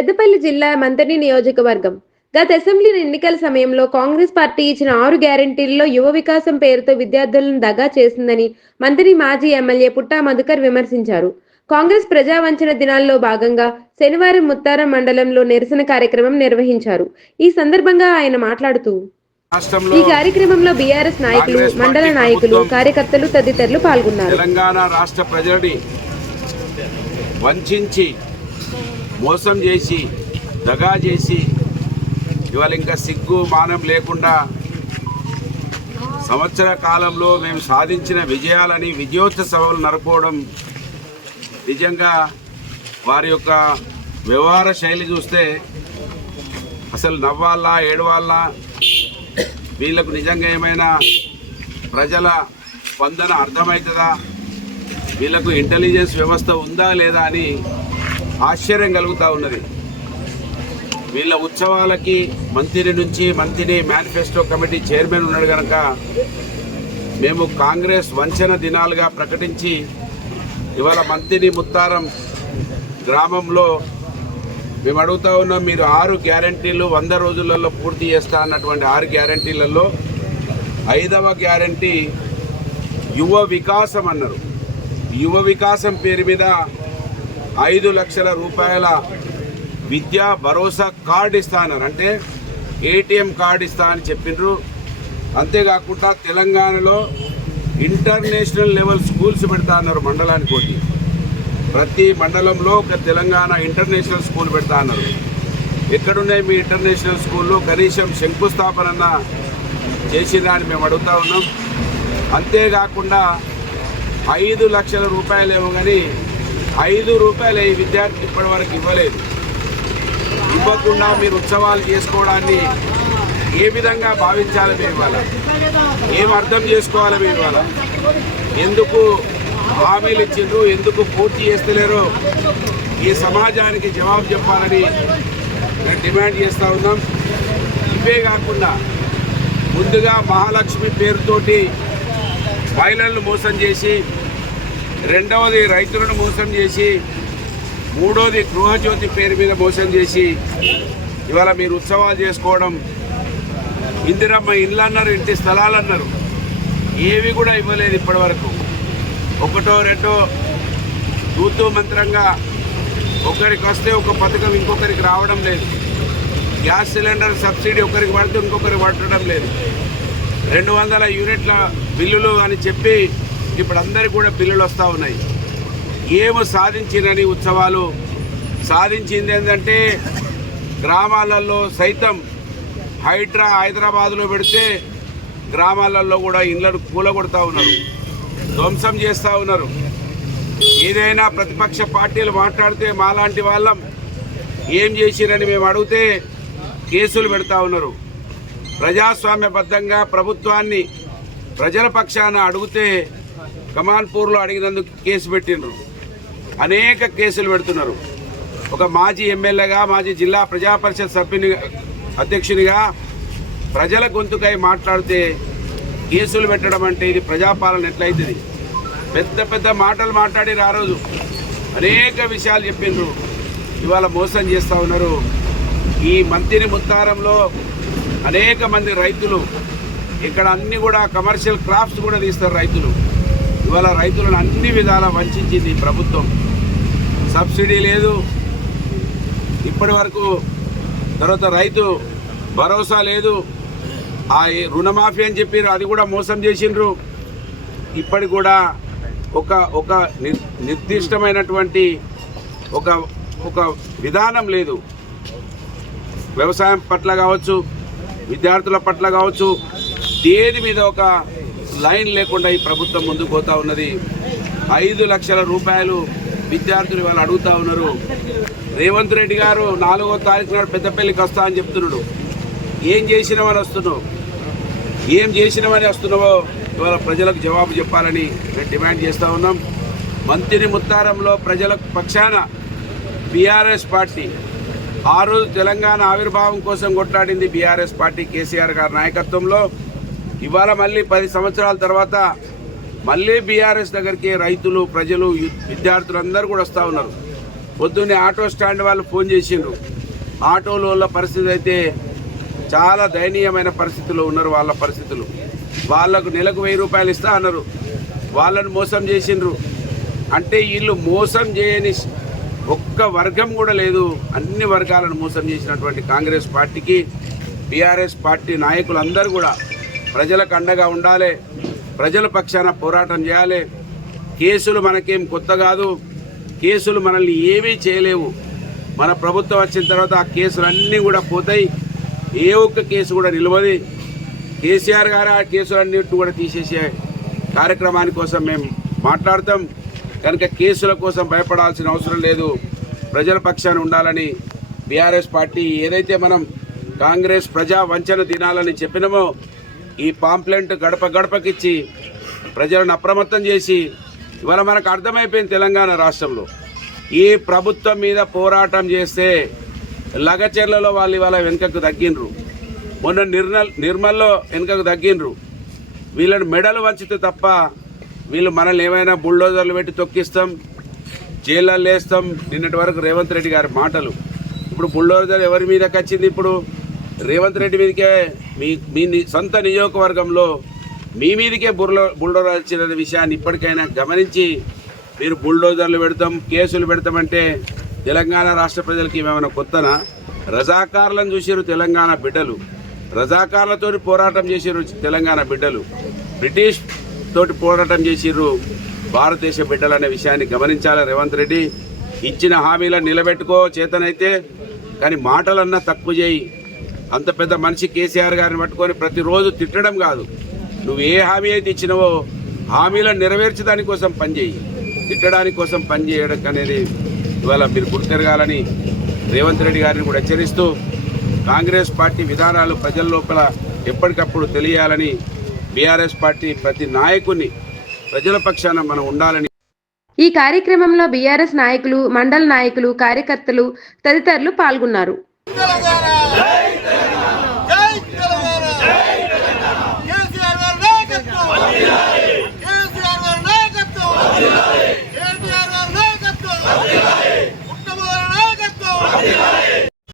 పెద్దపల్లి జిల్లా మంథని నియోజకవర్గం. గత అసెంబ్లీ ఎన్నికల సమయంలో కాంగ్రెస్ పార్టీ ఇచ్చిన 6 గ్యారంటీల్లో యువ వికాసం పేరుతో విద్యార్థులను దగా చేసిందని మంథని మాజీ ఎమ్మెల్యే పుట్టా మధుకర్ విమర్శించారు. కాంగ్రెస్ ప్రజావంచన దినాల్లో భాగంగా శనివారం ముత్తారం మండలంలో నిరసన కార్యక్రమం నిర్వహించారు. ఈ సందర్భంగా ఆయన మాట్లాడుతూ, ఈ కార్యక్రమంలో బీఆర్ఎస్ నాయకులు, మండల నాయకులు, కార్యకర్తలు తదితరులు పాల్గొన్నారు. తెలంగాణ రాష్ట్ర ప్రజలని వంచించి మోసం చేసి దగా చేసి ఇవాళ ఇంకా సిగ్గు మానం లేకుండా సంవత్సర కాలంలో మేము సాధించిన విజయాలని విజయోత్సవాలు నడుపుకోవడం నిజంగా వారి యొక్క వ్యవహార శైలి చూస్తే అసలు నవ్వాలా ఏడవాలా, వీళ్ళకు నిజంగా ఏమైనా ప్రజల స్పందన అర్థమవుతుందా, వీళ్ళకు ఇంటెలిజెన్స్ వ్యవస్థ ఉందా లేదా అని ఆశ్చర్యం కలుగుతూ ఉన్నది. వీళ్ళ ఉత్సవాలకి మంత్రి మేనిఫెస్టో కమిటీ చైర్మన్ ఉన్నాడు కనుక మేము కాంగ్రెస్ వంచన దినాలుగా ప్రకటించి ఇవాళ మంత్రి ముత్తారం గ్రామంలో మేము అడుగుతూ ఉన్నాం, మీరు 6 గ్యారంటీలు 100 రోజులలో పూర్తి చేస్తా అన్నటువంటి 6 గ్యారంటీలలో 5వ గ్యారంటీ యువ వికాసం అన్నారు. యువ వికాసం పేరు మీద 5 లక్షల రూపాయల విద్యా భరోసా కార్డు ఇస్తా అన్నారు. అంటే ఏటీఎం కార్డు ఇస్తా అని చెప్పిండ్రు. అంతేకాకుండా తెలంగాణలో ఇంటర్నేషనల్ లెవెల్ స్కూల్స్ పెడతా అన్నారు. మండలానికి ఒకటి, ప్రతి మండలంలో ఒక తెలంగాణ ఇంటర్నేషనల్ స్కూల్ పెడతా అన్నారు. ఎక్కడున్నాయి మీ ఇంటర్నేషనల్ స్కూల్లో? కనీసం శంకుస్థాపన చేసిందని మేము అడుగుతూ ఉన్నాం. అంతేకాకుండా 5 లక్షల రూపాయలు ఏమో కానీ 5 రూపాయలు ఈ విద్యార్థి ఇప్పటి వరకు ఇవ్వలేదు. ఇవ్వకుండా మీరు ఉత్సవాలు చేసుకోవడాన్ని ఏ విధంగా భావించాలి? మీరు ఇవాళ ఏం అర్థం చేసుకోవాలి? మీరు ఇవాళ ఎందుకు హామీలు ఇచ్చిండ్రు, ఎందుకు పూర్తి చేస్తలేరో ఈ సమాజానికి జవాబు చెప్పాలని మేము డిమాండ్ చేస్తూ ఉన్నాం. ఇవే కాకుండా ముందుగా మహాలక్ష్మి పేరుతోటి మహిళలను మోసం చేసి, రెండవది రైతులను మోసం చేసి, మూడోది గృహజ్యోతి పేరు మీద మోసం చేసి ఇవాళ మీరు ఉత్సవాలు చేసుకోవడం. ఇందిరమ్మ ఇళ్ళు అన్నారు, ఇంటి స్థలాలు అన్నారు, ఏవి కూడా ఇవ్వలేదు ఇప్పటి వరకు. ఒకటో రెండో తూతూ మంత్రంగా ఒకరికి వస్తే ఒక పథకం ఇంకొకరికి రావడం లేదు. గ్యాస్ సిలిండర్ సబ్సిడీ ఒకరికి పడితే ఇంకొకరికి పడటం లేదు. 200 యూనిట్ల బిల్లులు అని చెప్పి ఇప్పుడు అందరికీ కూడా బిల్లులు వస్తూ ఉన్నాయి. ఏమో సాధించినని ఉత్సవాలు సాధించింది ఏంటంటే గ్రామాలలో సైతం హైదరాబాద్లో పెడితే గ్రామాలలో కూడా ఇళ్లను కూలగొడతా ఉన్నారు, ధ్వంసం చేస్తూ ఉన్నారు. ఏదైనా ప్రతిపక్ష పార్టీలు మాట్లాడితే మాలాంటి వాళ్ళం ఏం చేసిరని మేము అడిగితే కేసులు పెడతా ఉన్నారు. ప్రజాస్వామ్యబద్ధంగా ప్రభుత్వాన్ని ప్రజల పక్షాన అడిగితే కమాన్పూర్లో అడిగినందుకు కేసు పెట్టిండ్రు. అనేక కేసులు పెడుతున్నారు. ఒక మాజీ ఎమ్మెల్యేగా, మాజీ జిల్లా ప్రజాపరిషత్ సభ్యుని అధ్యక్షునిగా ప్రజల గొంతుకై మాట్లాడితే కేసులు పెట్టడం అంటే ఇది ప్రజాపాలన ఎట్లయితుంది? పెద్ద పెద్ద మాటలు మాట్లాడిరు. ఆ రోజు అనేక విషయాలు చెప్పిండ్రు. ఇవాళ మోసం చేస్తూ ఉన్నారు. ఈ మంత్రి ముత్తారంలో అనేక మంది రైతులు, ఇక్కడ అన్ని కూడా కమర్షియల్ క్రాఫ్ట్స్ కూడా తీస్తారు రైతులు. ఇవాళ రైతులను అన్ని విధాలా వంచింది ప్రభుత్వం. సబ్సిడీ లేదు ఇప్పటి వరకు, తర్వాత రైతు భరోసా లేదు, ఆ రుణమాఫీ అని చెప్పారు, అది కూడా మోసం చేసిండ్రు. ఇప్పటికి కూడా ఒక నిర్దిష్టమైనటువంటి ఒక విధానం లేదు. వ్యవసాయం పట్ల కావచ్చు, విద్యార్థుల పట్ల కావచ్చు, దేని మీద ఒక లైన్ లేకుండా ఈ ప్రభుత్వం ముందుకు పోతూ ఉన్నది. 5 లక్షల రూపాయలు విద్యార్థులు ఇవాళ అడుగుతూ ఉన్నారు. రేవంత్ రెడ్డి గారు 4వ తారీఖు నాడు పెద్దపల్లికి వస్తా అని చెప్తున్నాడు. ఏం చేసినవని వస్తున్నావు? ఏం చేసినవని వస్తున్నావో ఇవాళ ప్రజలకు జవాబు చెప్పాలని మేము డిమాండ్ చేస్తూ ఉన్నాం. మంత్రి ముత్తారంలో ప్రజల పక్షాన బీఆర్ఎస్ పార్టీ ఆ రోజు తెలంగాణ ఆవిర్భావం కోసం కొట్లాడింది బీఆర్ఎస్ పార్టీ, కేసీఆర్ గారి నాయకత్వంలో. ఇవాళ మళ్ళీ 10 సంవత్సరాల తర్వాత మళ్ళీ బీఆర్ఎస్ దగ్గరికి రైతులు, ప్రజలు, విద్యార్థులు అందరూ కూడా వస్తూ ఉన్నారు. పొద్దున్నే ఆటో స్టాండ్ వాళ్ళు ఫోన్ చేసిండ్రు. ఆటోల పరిస్థితి అయితే చాలా దయనీయమైన పరిస్థితుల్లో ఉన్నారు. వాళ్ళ పరిస్థితులు, వాళ్ళకు నెలకు 1000 రూపాయలు ఇస్తా అన్నారు, వాళ్ళని మోసం చేసిండ్రు. అంటే వీళ్ళు మోసం చేయని ఒక్క వర్గం కూడా లేదు. అన్ని వర్గాలను మోసం చేసినటువంటి కాంగ్రెస్ పార్టీకి బీఆర్ఎస్ పార్టీ నాయకులందరూ కూడా ప్రజలకు అండగా ఉండాలి, ప్రజల పక్షాన పోరాటం చేయాలి. కేసులు మనకేం కొత్త కాదు, కేసులు మనల్ని ఏమీ చేయలేవు. మన ప్రభుత్వం వచ్చిన తర్వాత ఆ కేసులన్నీ కూడా పోతాయి, ఏ ఒక్క కేసు కూడా నిలవది. కేసీఆర్ గారు ఆ కేసులన్నింటినీ కూడా తీసేసే కార్యక్రమాని కోసం మేము మాట్లాడతాం. కనుక కేసుల కోసం భయపడాల్సిన అవసరం లేదు, ప్రజల పక్షాన ఉండాలని బీఆర్ఎస్ పార్టీ ఏదైతే మనం కాంగ్రెస్ ప్రజా వంచన తినాలని చెప్పినామో ఈ పాంప్లెంట్ గడప గడపకిచ్చి ప్రజలను అప్రమత్తం చేసి ఇవాళ మనకు అర్థమైపోయింది తెలంగాణ రాష్ట్రంలో ఈ ప్రభుత్వం మీద పోరాటం చేస్తే లగచెర్లలో వాళ్ళు ఇవాళ వెనుకకు తగ్గినరు, మొన్న నిర్మల్లో వెనుకకు తగ్గినరు. వీళ్ళని మెడలు వంచితే తప్ప వీళ్ళు మనల్ని ఏమైనా బుల్డోజర్లు పెట్టి తొక్కిస్తాం, జైళ్ళల్లో వేస్తాం. నిన్నటి వరకు రేవంత్ రెడ్డి గారి మాటలు, ఇప్పుడు బుల్డోజర్ ఎవరి మీదకి వచ్చింది? ఇప్పుడు రేవంత్ రెడ్డి మీదకే. మీ సొంత నియోజకవర్గంలో మీ మీదకే బుల్డోజర్ వచ్చిన విషయాన్ని ఇప్పటికైనా గమనించి మీరు బుల్డోజర్లు పెడతాం, కేసులు పెడతామంటే తెలంగాణ రాష్ట్ర ప్రజలకి ఏమైనా కొత్తనా? రజాకారులను చూసారు తెలంగాణ బిడ్డలు, రజాకారులతో పోరాటం చేసారు తెలంగాణ బిడ్డలు, బ్రిటిష్ తోటి పోరాటం చేసిర్రు భారతదేశ బిడ్డలు అనే విషయాన్ని గమనించాలి. రేవంత్ రెడ్డి ఇచ్చిన హామీలను నిలబెట్టుకో చేతనైతే, కానీ మాటలన్నా తక్కువ చేయి. అంత పెద్ద మనిషి కేసీఆర్ గారిని పట్టుకొని ప్రతిరోజు తిట్టడం కాదు, నువ్వు ఏ హామీ అయితే ఇచ్చినవో హామీలను నెరవేర్చడానికి కోసం పనిచేయి, తిట్టడానికి కోసం పనిచేయడం అనేది ఇవాళ మీరు గుర్తెరగాలని రేవంత్ రెడ్డి గారిని కూడా హెచ్చరిస్తూ కాంగ్రెస్ పార్టీ విధానాలు ప్రజల లోపల ఎప్పటికప్పుడు తెలియాలని బీఆర్ఎస్ పార్టీ ప్రతి నాయకుని ప్రజల పక్షాన మనం ఉండాలని. ఈ కార్యక్రమంలో బీఆర్ఎస్ నాయకులు, మండల నాయకులు, కార్యకర్తలు తదితరులు పాల్గొన్నారు.